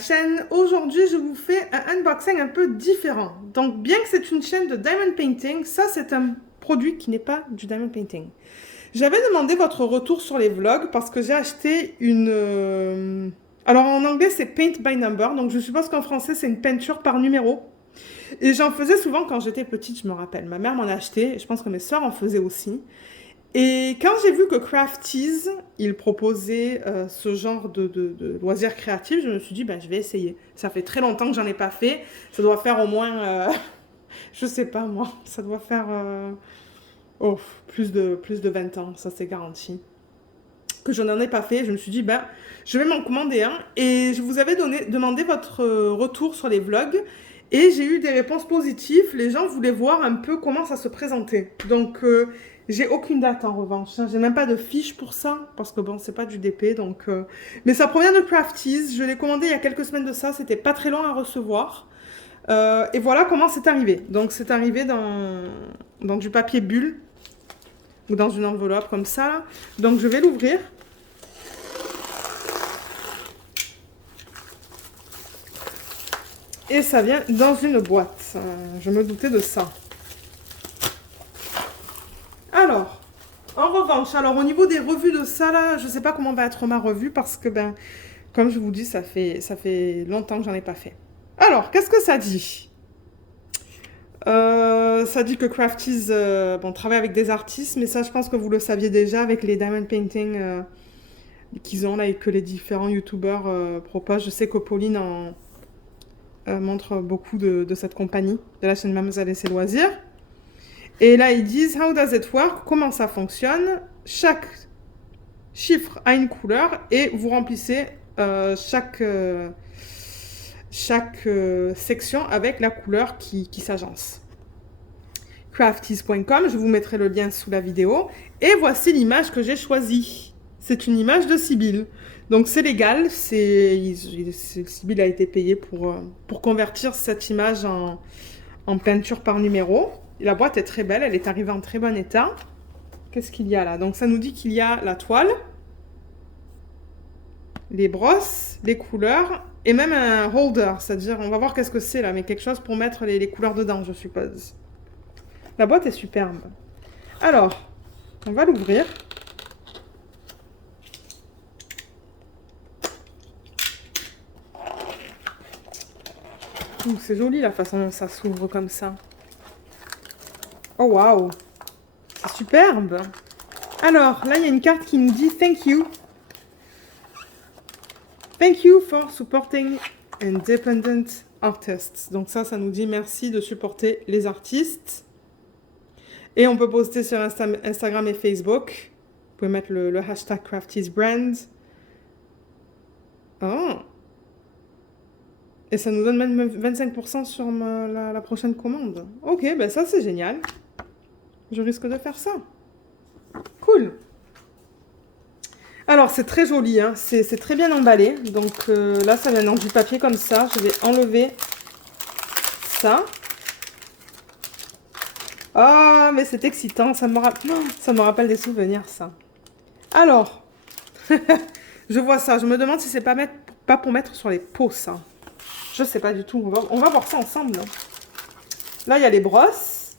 chaîne. Aujourd'hui, je vous fais un unboxing un peu différent. Donc, bien que c'est une chaîne de diamond painting, ça c'est un produit qui n'est pas du diamond painting. J'avais demandé votre retour sur les vlogs parce que j'ai acheté une... Alors en anglais c'est paint by number, donc je suppose qu'en français c'est une peinture par numéro. Et j'en faisais souvent quand j'étais petite, je me rappelle. Ma mère m'en a acheté et je pense que mes soeurs en faisaient aussi. Et quand j'ai vu que Crafties, il proposait ce genre de loisirs créatifs, je me suis dit, ben, je vais essayer. Ça fait très longtemps que j'en ai pas fait. Ça doit faire au moins, je sais pas moi, ça doit faire oh, plus de 20 ans, ça c'est garanti. Que je n'en ai pas fait, je me suis dit, ben, je vais m'en commander un. Et je vous avais demandé votre retour sur les vlogs. Et j'ai eu des réponses positives. Les gens voulaient voir un peu comment ça se présentait. Donc, j'ai aucune date en revanche. J'ai même pas de fiche pour ça. Parce que bon, c'est pas du DP. Donc, mais ça provient de Crafties. Je l'ai commandé il y a quelques semaines de ça. C'était pas très long à recevoir. Et voilà comment c'est arrivé. Donc, c'est arrivé dans du papier bulle. Ou dans une enveloppe comme ça. Là. Donc, je vais l'ouvrir. Et ça vient dans une boîte. Je me doutais de ça. Alors, en revanche, au niveau des revues de ça, là, je ne sais pas comment va être ma revue parce que, ben, comme je vous dis, ça fait longtemps que j'en ai pas fait. Alors, qu'est-ce que ça dit? Ça dit que Crafties bon, travaille avec des artistes, mais ça, je pense que vous le saviez déjà avec les diamond painting qu'ils ont là et que les différents youtubeurs proposent. Je sais que Pauline montre beaucoup de cette compagnie, de la chaîne Mademoiselle et ses loisirs. Et là, ils disent « How does it work ?» Comment ça fonctionne? Chaque chiffre a une couleur et vous remplissez chaque section avec la couleur qui s'agence. Crafties.com, je vous mettrai le lien sous la vidéo. Et voici l'image que j'ai choisie. C'est une image de Sibylle. Donc c'est légal, Sibylle a été payé pour convertir cette image en peinture par numéro. Et la boîte est très belle, elle est arrivée en très bon état. Qu'est-ce qu'il y a là? Donc ça nous dit qu'il y a la toile, les brosses, les couleurs et même un holder, c'est-à-dire, on va voir qu'est-ce que c'est là, mais quelque chose pour mettre les couleurs dedans, je suppose. La boîte est superbe. Alors, on va l'ouvrir. C'est joli la façon dont ça s'ouvre comme ça. Oh waouh! C'est superbe! Alors, là, il y a une carte qui nous dit « Thank you. Thank you for supporting independent artists. » Donc ça nous dit merci de supporter les artistes. Et on peut poster sur Instagram et Facebook. Vous pouvez mettre le hashtag CraftiesBrand. Oh! Et ça nous donne même 25% sur la prochaine commande. Ok, ben ça c'est génial. Je risque de faire ça. Cool! Alors, c'est très joli, hein. C'est très bien emballé. Donc là, ça vient dans du papier comme ça. Je vais enlever ça. Ah, mais c'est excitant. Ça me rappelle des souvenirs, ça. Alors, je vois ça. Je me demande si c'est pas pour mettre sur les pots, ça. Je sais pas du tout. On va voir ça ensemble. Là, il y a les brosses.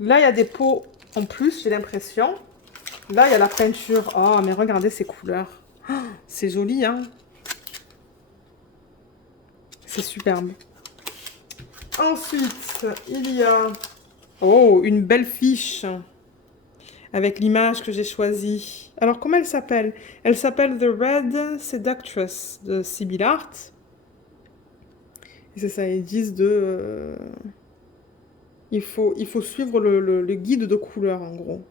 Là, il y a des pots en plus, j'ai l'impression. Là, il y a la peinture. Oh, mais regardez ces couleurs. Oh, c'est joli, hein? C'est superbe. Ensuite, il y a... Oh, une belle fiche avec l'image que j'ai choisie. Alors, comment elle s'appelle? Elle s'appelle The Red Seductress de Sibylle Art. Et c'est ça, ils disent il faut suivre le guide de couleurs, en gros.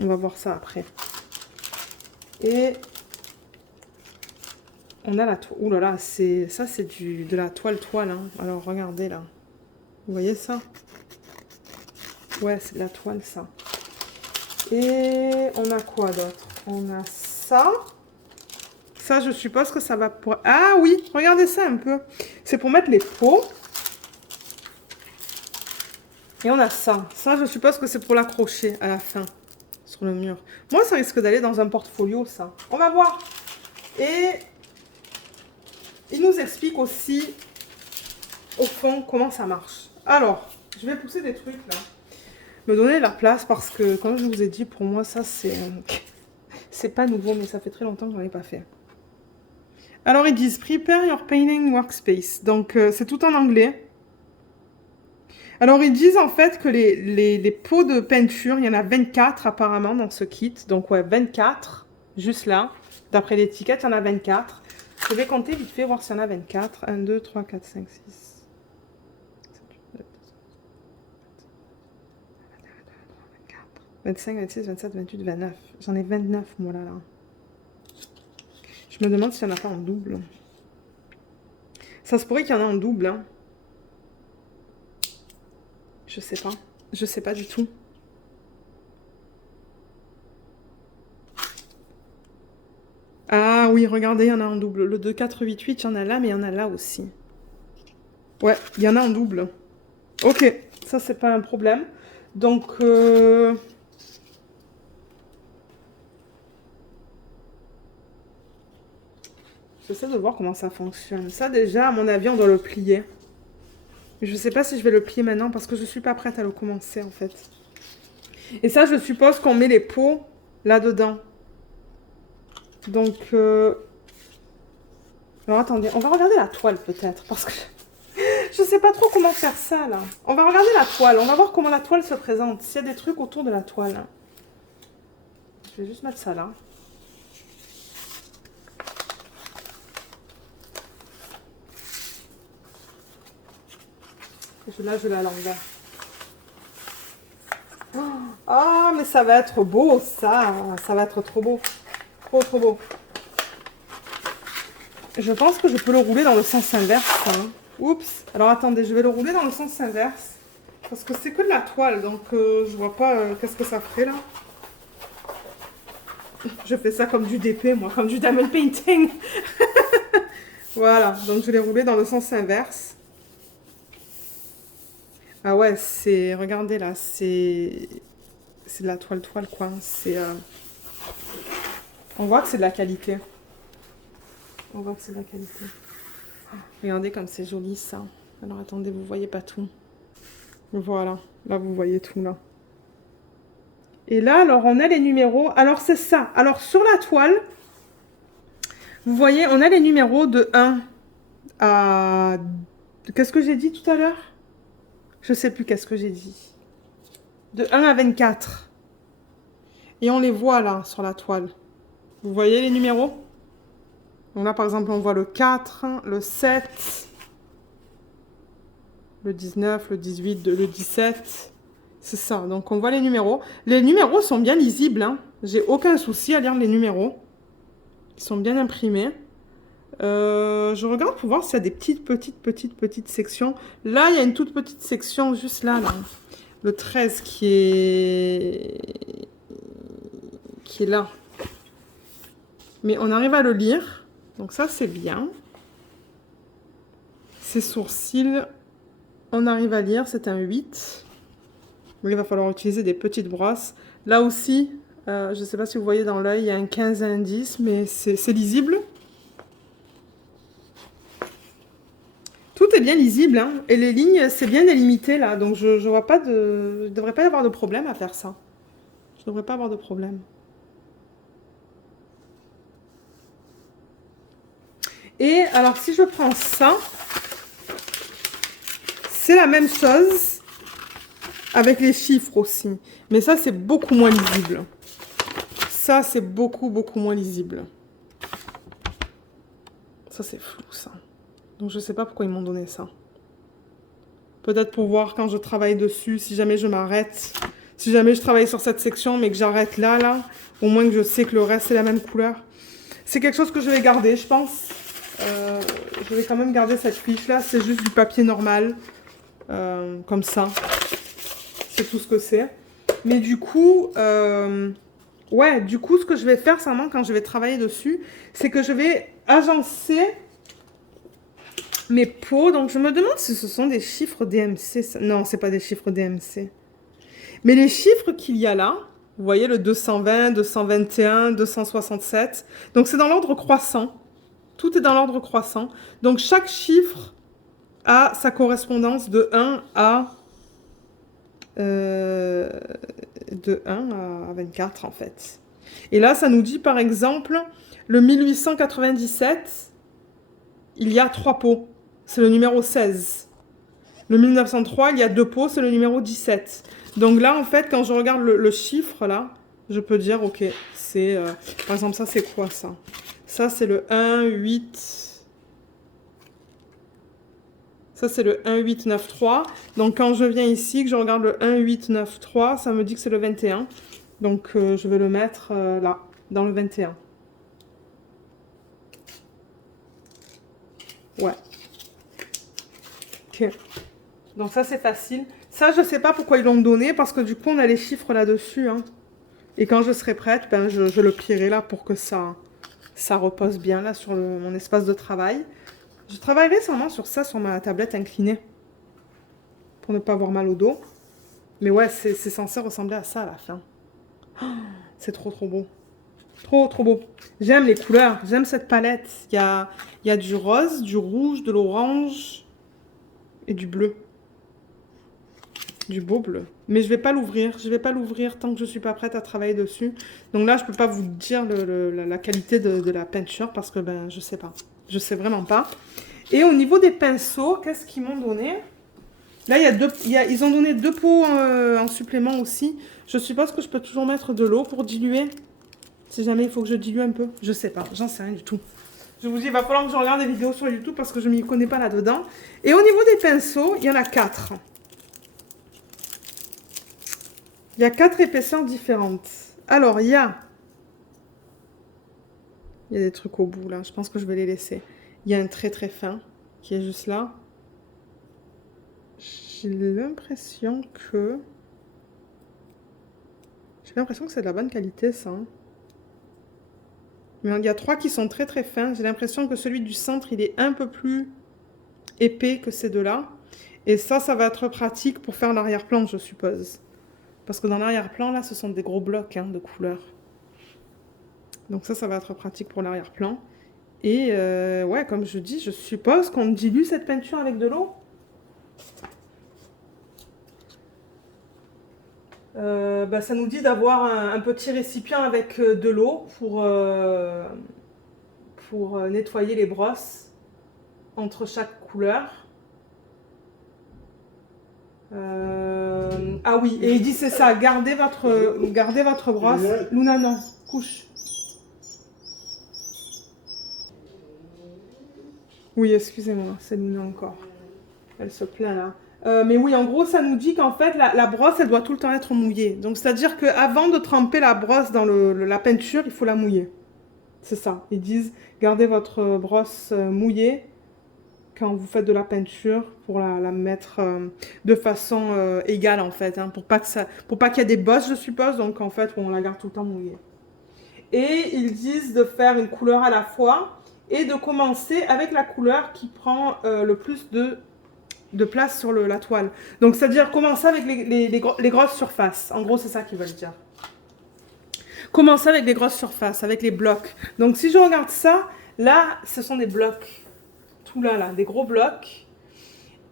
On va voir ça après. Et on a la toile. Ouh là là, ça c'est de la toile. Hein. Alors regardez là. Vous voyez ça? Ouais, c'est de la toile ça. Et on a quoi d'autre? On a ça. Ça, je suppose que ça va pour... Ah oui, regardez ça un peu. C'est pour mettre les pots. Et on a ça. Ça, je suppose que c'est pour l'accrocher à la fin. Sur le mur. Moi, ça risque d'aller dans un portfolio, ça. On va voir. Et il nous explique aussi, au fond, comment ça marche. Alors, je vais pousser des trucs là. Me donner la place parce que, comme je vous ai dit, pour moi, ça c'est... c'est pas nouveau, mais ça fait très longtemps que j'en ai pas fait. Alors, ils disent Prepare your painting workspace. Donc, c'est tout en anglais. Alors, ils disent en fait que les pots de peinture, il y en a 24 apparemment dans ce kit. Donc, ouais, 24, juste là. D'après l'étiquette, il y en a 24. Je vais compter vite fait, voir s'il y en a 24. 1, 2, 3, 4, 5, 6. 25, 26, 27, 28, 29. J'en ai 29, moi, là. Je me demande s'il n'y en a pas en double. Ça se pourrait qu'il y en ait en double, hein. Je sais pas. Je sais pas du tout. Ah oui, regardez, il y en a en double. Le 2488, il y en a là, mais il y en a là aussi. Ouais, il y en a en double. Ok, ça, c'est pas un problème. Donc, j'essaie de voir comment ça fonctionne. Ça, déjà, à mon avis, on doit le plier. Je sais pas si je vais le plier maintenant parce que je suis pas prête à le commencer, en fait. Et ça, je suppose qu'on met les pots là-dedans. Donc, alors, attendez, on va regarder la toile, peut-être, parce que je sais pas trop comment faire ça, là. On va regarder la toile, on va voir comment la toile se présente, s'il y a des trucs autour de la toile. Je vais juste mettre ça là. Là, je l'ai à l'envers. Ah, mais ça va être beau, ça. Ça va être trop beau. Trop, trop beau. Je pense que je peux le rouler dans le sens inverse. Hein. Oups. Alors, attendez, je vais le rouler dans le sens inverse. Parce que c'est que de la toile, donc je vois pas qu'est-ce que ça ferait, là. Je fais ça comme du DP, moi, comme du diamond painting. Voilà, donc je l'ai roulé dans le sens inverse. Ah ouais, c'est... Regardez, là, c'est... C'est de la toile, quoi. C'est... On voit que c'est de la qualité. On voit que c'est de la qualité. Regardez comme c'est joli, ça. Alors, attendez, vous voyez pas tout. Voilà. Là, vous voyez tout, là. Et là, alors, on a les numéros. Alors, c'est ça. Alors, sur la toile, vous voyez, on a les numéros de 1 à... Qu'est-ce que j'ai dit tout à l'heure? Je sais plus qu'est-ce que j'ai dit. De 1 à 24. Et on les voit, là, sur la toile. Vous voyez les numéros? Donc là, par exemple, on voit le 4, le 7, le 19, le 18, le 17... C'est ça, donc on voit les numéros. Les numéros sont bien lisibles, hein. J'ai aucun souci à lire les numéros. Ils sont bien imprimés. Je regarde pour voir s'il y a des petites sections. Là, il y a une toute petite section juste là. Le 13 qui est là. Mais on arrive à le lire. Donc ça, c'est bien. Ces sourcils, on arrive à lire, c'est un 8. Il va falloir utiliser des petites brosses. Là aussi, je ne sais pas si vous voyez dans l'œil, il y a un 15 et un 10, mais c'est lisible. Tout est bien lisible, hein, et les lignes, c'est bien délimité là, donc je vois pas de... Je devrais pas y avoir de problème à faire ça. Je devrais pas avoir de problème. Et alors, si je prends ça, c'est la même chose. Avec les chiffres aussi. Mais ça, c'est beaucoup moins lisible. Ça, c'est beaucoup moins lisible. Ça, c'est flou, ça. Donc, je sais pas pourquoi ils m'ont donné ça. Peut-être pour voir quand je travaille dessus, si jamais je m'arrête. Si jamais je travaille sur cette section, mais que j'arrête là, au moins que je sais que le reste, c'est la même couleur. C'est quelque chose que je vais garder, je pense. Je vais quand même garder cette fiche-là. C'est juste du papier normal. Comme ça. C'est tout ce que c'est. Mais du coup, ouais, du coup, ce que je vais faire, seulement quand je vais travailler dessus, c'est que je vais agencer mes pots. Donc, je me demande si ce sont des chiffres DMC. Non, c'est pas des chiffres DMC. Mais les chiffres qu'il y a là, vous voyez le 220, 221, 267. Donc, c'est dans l'ordre croissant. Tout est dans l'ordre croissant. Donc, chaque chiffre a sa correspondance de 1 à... de 1 à 24, en fait. Et là, ça nous dit, par exemple, le 1897, il y a 3 pots. C'est le numéro 16. Le 1903, il y a 2 pots, c'est le numéro 17. Donc là, en fait, quand je regarde le chiffre, là, je peux dire, ok, c'est... par exemple, ça, c'est quoi, ça? Ça, c'est le 1, 8... Ça, c'est le 1, 8, 9, 3. Donc, quand je viens ici, que je regarde le 1, 8, 9, 3, ça me dit que c'est le 21. Donc, je vais le mettre là, dans le 21. Ouais. Ok. Donc, ça, c'est facile. Ça, je ne sais pas pourquoi ils l'ont donné, parce que du coup, on a les chiffres là-dessus. Hein. Et quand je serai prête, ben, je le plierai là pour que ça repose bien là sur mon espace de travail. Je travaillerai sûrement sur ça, sur ma tablette inclinée. Pour ne pas avoir mal au dos. Mais ouais, c'est censé ressembler à ça à la fin. Oh, c'est trop beau. Trop beau. J'aime les couleurs, j'aime cette palette. Il y a du rose, du rouge, de l'orange et du bleu. Du beau bleu. Mais je vais pas l'ouvrir. Je vais pas l'ouvrir tant que je suis pas prête à travailler dessus. Donc là, je peux pas vous dire la qualité de la peinture parce que ben je sais pas. Je sais vraiment pas. Et au niveau des pinceaux, qu'est-ce qu'ils m'ont donné? Là, ils ont donné 2 pots en supplément aussi. Je suppose que je peux toujours mettre de l'eau pour diluer. Si jamais il faut que je dilue un peu. Je sais pas, j'en sais rien du tout. Je vous dis, il va falloir que je regarde des vidéos sur YouTube parce que je ne m'y connais pas là-dedans. Et au niveau des pinceaux, il y en a 4. Il y a 4 épaisseurs différentes. Alors, il y a des trucs au bout là. Je pense que je vais les laisser. Il y a un très fin qui est juste là. J'ai l'impression que c'est de la bonne qualité, ça. Hein. Mais il y a 3 qui sont très fins. J'ai l'impression que celui du centre, il est un peu plus épais que ces deux-là. Et ça va être pratique pour faire l'arrière-plan, je suppose. Parce que dans l'arrière-plan, là, ce sont des gros blocs hein, de couleurs. Donc ça va être pratique pour l'arrière-plan. Et ouais, comme je dis, je suppose qu'on dilue cette peinture avec de l'eau. Ça nous dit d'avoir un petit récipient avec de l'eau pour nettoyer les brosses entre chaque couleur. Ah oui, et il dit c'est ça, gardez votre brosse. Luna, non, couche. Oui, excusez-moi, c'est Luna encore. Elle se plaint là. Mais oui, en gros, ça nous dit qu'en fait, la brosse, elle doit tout le temps être mouillée. Donc, c'est-à-dire qu'avant de tremper la brosse dans la peinture, il faut la mouiller. C'est ça. Ils disent, gardez votre brosse mouillée quand vous faites de la peinture pour la mettre de façon égale, en fait. Hein, pour pas qu'il y ait des bosses, je suppose. Donc, en fait, on la garde tout le temps mouillée. Et ils disent de faire une couleur à la fois et de commencer avec la couleur qui prend le plus de place sur la toile. Donc, c'est-à-dire commencer avec les grosses surfaces. En gros, c'est ça qu'ils veulent dire. Commencer avec les grosses surfaces, avec les blocs. Donc, si je regarde ça, là, ce sont des blocs. Tout là, des gros blocs.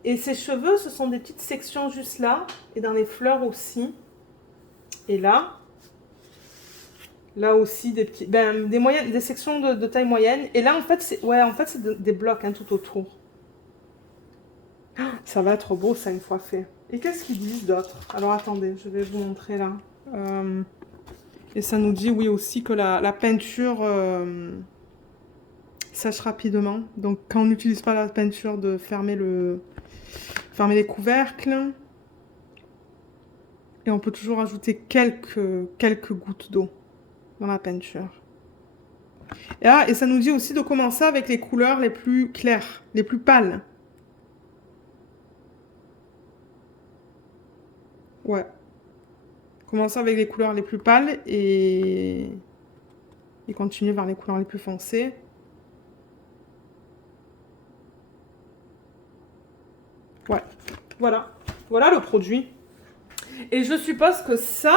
Et ces cheveux, ce sont des petites sections juste là. Et dans les fleurs aussi. Et là aussi, des petits, des sections de taille moyenne. Et là, en fait, c'est des blocs hein, tout autour. Ça va être beau, ça, une fois fait. Et qu'est-ce qu'ils disent d'autre? Alors, attendez, je vais vous montrer là. Et ça nous dit, oui, aussi que la peinture sèche rapidement. Donc, quand on n'utilise pas la peinture, de fermer les couvercles. Et on peut toujours ajouter quelques gouttes d'eau dans la peinture. Et ça nous dit aussi de commencer avec les couleurs les plus claires, les plus pâles. Ouais. Commencer avec les couleurs les plus pâles et continuer vers les couleurs les plus foncées. Ouais. Voilà. Voilà le produit. Et je suppose que ça...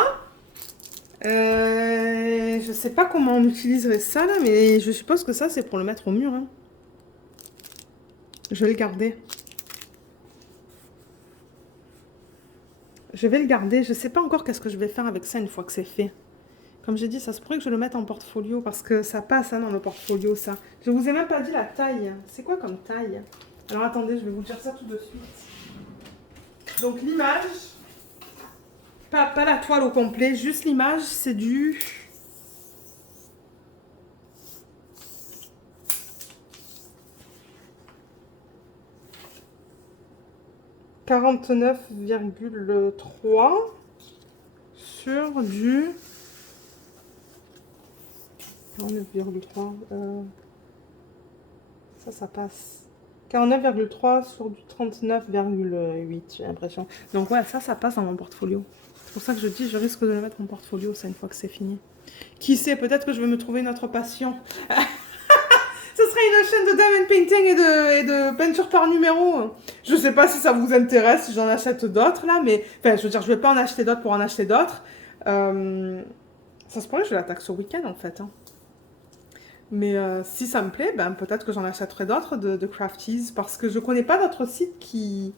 je sais pas comment on utiliserait ça là, mais je suppose que ça c'est pour le mettre au mur. Hein. Je vais le garder. Je vais le garder. Je ne sais pas encore qu'est-ce que je vais faire avec ça une fois que c'est fait. Comme j'ai dit, ça se pourrait que je le mette en portfolio parce que ça passe hein, dans le portfolio, ça. Je vous ai même pas dit la taille. C'est quoi comme taille? Alors attendez, je vais vous dire ça tout de suite. Donc l'image, pas la toile au complet, juste l'image, c'est du... « 49,3 sur du... 49,3. Ça passe. 49,3 sur du 39,8, j'ai l'impression. Donc ouais, ça passe dans mon portfolio. C'est pour ça que je dis, je risque de le mettre en portfolio, ça, une fois que c'est fini. Qui sait, peut-être que je vais me trouver une autre passion. Ce serait une chaîne de diamond painting et de peinture par numéro. Je sais pas si ça vous intéresse, si j'en achète d'autres là, mais... Enfin, je veux dire, je vais pas en acheter d'autres pour en acheter d'autres. Ça se pourrait que je l'attaque ce week-end, en fait. Hein. Mais si ça me plaît, ben, peut-être que j'en achèterai d'autres de Crafties, parce que je connais pas d'autres sites qui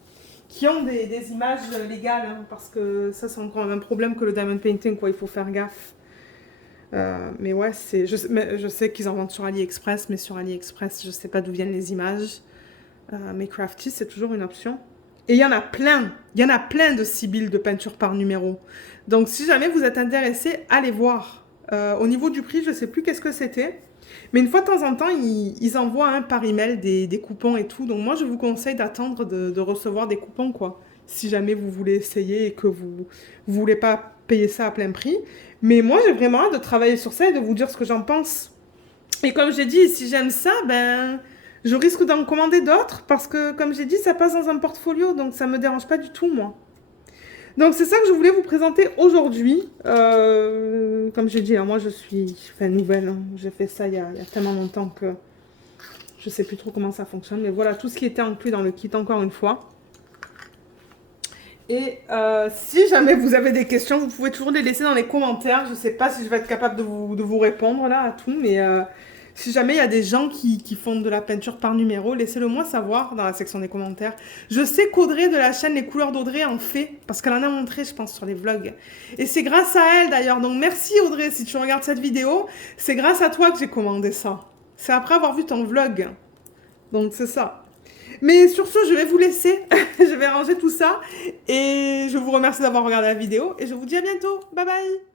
ont des images légales, hein, parce que ça, c'est encore un problème que le diamond painting, quoi, il faut faire gaffe. Mais ouais, je sais qu'ils en vendent sur AliExpress, mais sur AliExpress, je sais pas d'où viennent les images. Mais Crafties, c'est toujours une option. Et il y en a plein de Sibyl de peinture par numéro. Donc si jamais vous êtes intéressé, allez voir. Au niveau du prix, je sais plus qu'est-ce que c'était. Mais une fois de temps en temps, ils envoient hein, par email des coupons et tout. Donc moi, je vous conseille d'attendre de recevoir des coupons, quoi. Si jamais vous voulez essayer et que vous ne voulez pas payer ça à plein prix. Mais moi, j'ai vraiment hâte de travailler sur ça et de vous dire ce que j'en pense. Et comme j'ai dit, si j'aime ça, ben, je risque d'en commander d'autres parce que, comme j'ai dit, ça passe dans un portfolio. Donc ça ne me dérange pas du tout, moi. Donc c'est ça que je voulais vous présenter aujourd'hui. Comme j'ai dit, hein, moi je suis nouvelle. Hein. J'ai fait ça il y a tellement longtemps que je ne sais plus trop comment ça fonctionne. Mais voilà, tout ce qui était inclus dans le kit, encore une fois. Et si jamais vous avez des questions, vous pouvez toujours les laisser dans les commentaires. Je ne sais pas si je vais être capable de vous répondre là à tout, mais... si jamais il y a des gens qui font de la peinture par numéro, laissez-le moi savoir dans la section des commentaires. Je sais qu'Audrey de la chaîne Les Couleurs d'Audrey en fait, parce qu'elle en a montré, je pense, sur les vlogs. Et c'est grâce à elle d'ailleurs. Donc merci Audrey, si tu regardes cette vidéo, c'est grâce à toi que j'ai commandé ça. C'est après avoir vu ton vlog. Donc c'est ça. Mais sur ce, je vais vous laisser. Je vais ranger tout ça. Et je vous remercie d'avoir regardé la vidéo. Et je vous dis à bientôt. Bye bye.